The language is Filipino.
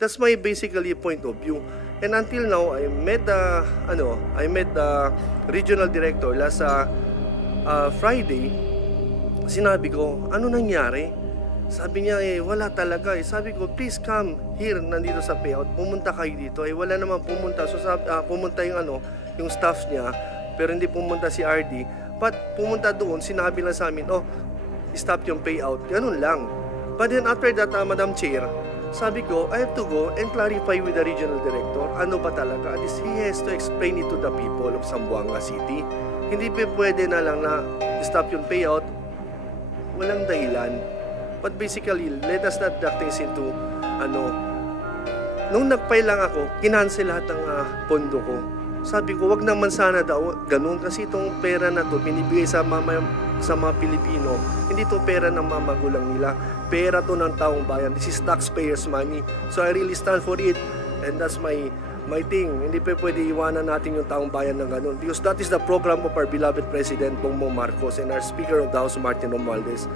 That's my basically point of view. And until now, I met the regional director last Friday. Sinabi ko, ano nangyari? Sabi niya, wala talaga. Sabi ko, please come here, nandito sa payout. Pumunta kayo dito. Wala naman pumunta. So, pumunta yung staff niya, pero hindi pumunta si RD. But pumunta doon, sinabi lang sa amin, stop yung payout. Ganun lang. But then after that, Madam Chair, sabi ko, I have to go and clarify with the regional director, ano ba talaga? At least he has to explain it to the people of Zamboanga City. Hindi pa pwede na lang na stop yung payout, walang dahilan. But basically, let us not drag things into, nung nag-file lang ako, kinancel lahat ng pondo ko. Sabi ko, wag naman sana daw ganun kasi itong pera na to binibigay sa mga Pilipino. Hindi to pera ng mga magulang nila. Pera to ng taong bayan. This is taxpayers' money. So I really stand for it. And that's my thing. Hindi pa pwede iwanan natin yung taong bayan ng ganun. Because that is the program of our beloved President Bongbong Marcos and our Speaker of the House, Martin Romualdez.